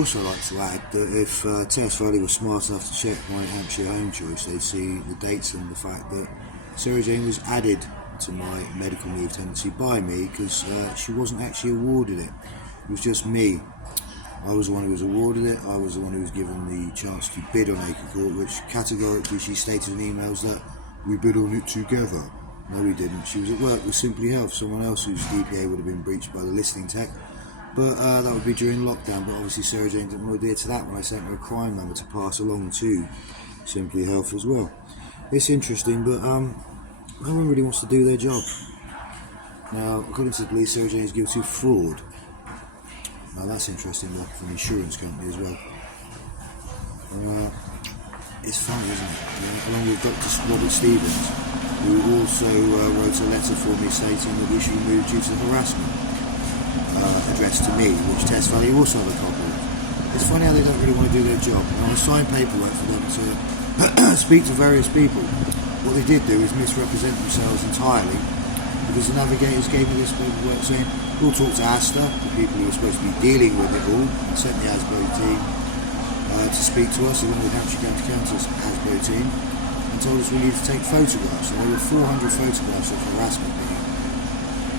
also like to add that if Taff were smart enough to check my Hampshire home choice, they'd see the dates and the fact that Sarah Jane was added to my medical leave tenancy by me because she wasn't actually awarded it. It was just me. I was the one who was awarded it. I was the one who was given the chance to bid on Acre Court, which categorically she stated in emails that we bid on it together. No, we didn't. She was at work with Simply Health, someone else whose DPA would have been breached by the listing tech. But that would be during lockdown. But obviously Sarah Jane didn't want to adhere to that when I sent her a crime number to pass along to Simply Health as well. It's interesting, but no one really wants to do their job. Now, according to the police, Sarah Jane is guilty of fraud. Now that's interesting, working for an insurance company as well. It's funny, isn't it? Along with Dr. Robert Stevens, who also wrote a letter for me stating that we should be moved due to harassment, addressed to me, which Tess Valley also have a copy of. It's funny how they don't really want to do their job. Now, I signed paperwork for them to speak to various people. What they did do is misrepresent themselves entirely, because the navigators gave me this paperwork saying, we'll talk to Asta, the people who were supposed to be dealing with it all, and sent the ASBO team to speak to us, along with Hampshire County Council's ASBO team, and told us we needed to take photographs. And there were 400 photographs of harassment being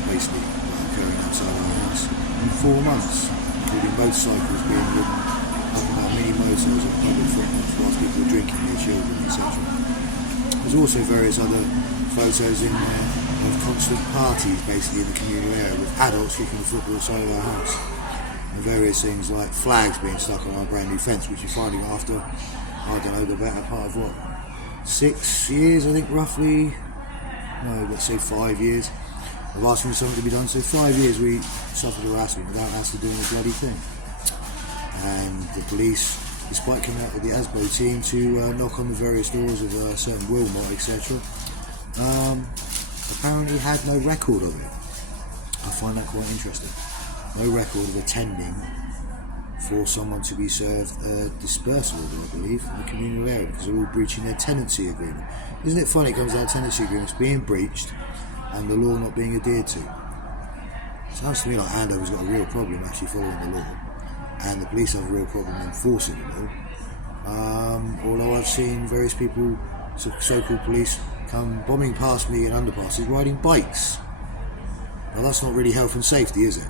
basically occurring outside our house in 4 months, including motorcycles being ridden up and down mini motors on public footpaths whilst people were drinking, their children, etc. There's also various other photos in there of constant parties basically in the communal area with adults kicking the football side of our house, and various things like flags being stuck on our brand new fence, which we're finding after, I don't know, the better part of what, 6 years I think roughly, no, let's say 5 years of asking for something to be done. So 5 years we suffered harassment without us doing the bloody thing, and the police, despite coming out with the ASBO team to knock on the various doors of certain Wilmot, etc., apparently had no record of it. I find that quite interesting. No record of attending for someone to be served a dispersal order, I believe, in the communal area, because they're all breaching their tenancy agreement. Isn't it funny, it comes down to tenancy agreements being breached and the law not being adhered to? Sounds to me like Andover's got a real problem actually following the law, and the police have a real problem enforcing the law. Although I've seen various people, so-called police, come bombing past me in underpasses riding bikes. Now that's not really health and safety, is it?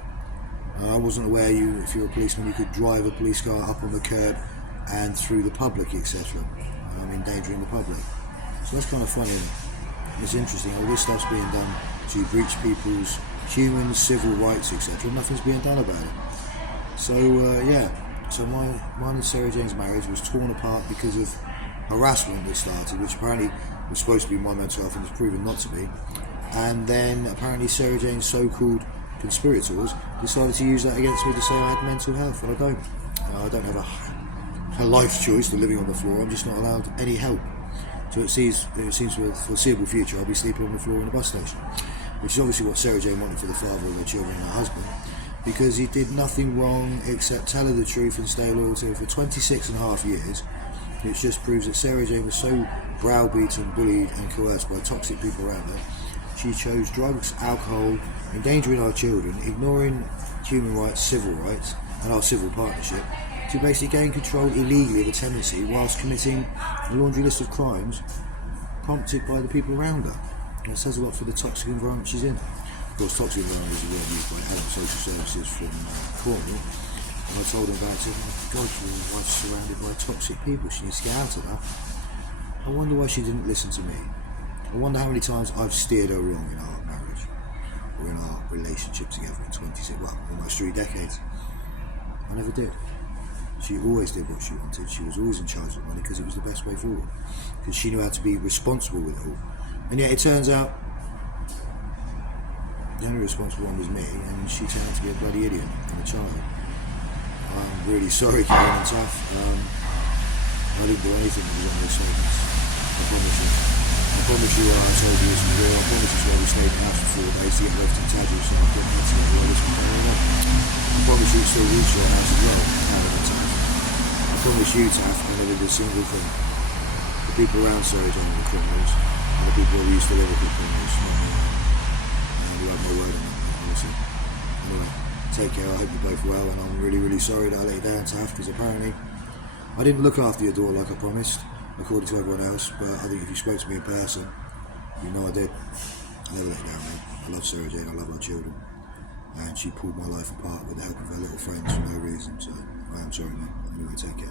I wasn't aware if you're a policeman, you could drive a police car up on the curb and through the public, etc. Endangering the public. So that's kind of funny, isn't it? It's interesting, all this stuff's being done to breach people's human, civil rights, etc. Nothing's being done about it. So, So mine and Sarah Jane's marriage was torn apart because of harassment that started, which apparently was supposed to be my mental health and was proven not to be. And then apparently Sarah Jane's so-called conspirators decided to use that against me to say I had mental health, and I don't. I don't have a life choice for living on the floor. I'm just not allowed any help. So it seems for the foreseeable future I'll be sleeping on the floor in a bus station, which is obviously what Sarah Jane wanted for the father of her children and her husband, because he did nothing wrong except tell her the truth and stay loyal to her for 26 and a half years. It just proves that Sarah Jane was so browbeaten, bullied and coerced by toxic people around her. She chose drugs, alcohol, endangering our children, ignoring human rights, civil rights and our civil partnership, to basically gain control illegally of a tenancy whilst committing a laundry list of crimes prompted by the people around her. And it says a lot for the toxic environment she's in. Of course, toxic environment is a word used by adult social services from Cornwall. And I told her about it, oh God, your wife's surrounded by toxic people, she needs to get out of that. I wonder why she didn't listen to me. I wonder how many times I've steered her wrong in our marriage, or in our relationship together in almost 3 decades. I never did. She always did what she wanted. She was always in charge of money because it was the best way forward. Because she knew how to be responsible with it all. And yet it turns out the only responsible one was me, and she turned out to be a bloody idiot and a child. I'm really sorry, Karen and Taff. I didn't do anything that was on those statements. I promise you. I promise you what I told you isn't real. I promise it's why we stayed in the house for 4 days to get left in Tadgers so I couldn't answer it while this was going on. I promise you it still reached your house as well, Karen and Taff. I promise you, Taff, I never did a single thing. The people around Sarah Jane were criminals, and the people who used to live with were criminals, not me. And you have my word on that, honestly. Anyway. Take care. I hope you're both well, and I'm really, really sorry that I let you down, Taff, because apparently I didn't look after your daughter like I promised, according to everyone else. But I think if you spoke to me in person, you know I did. I never let you down, mate. I love Sarah Jane. I love our children, and she pulled my life apart with the help of her little friends for no reason. So I am sorry, mate. Anyway, take care.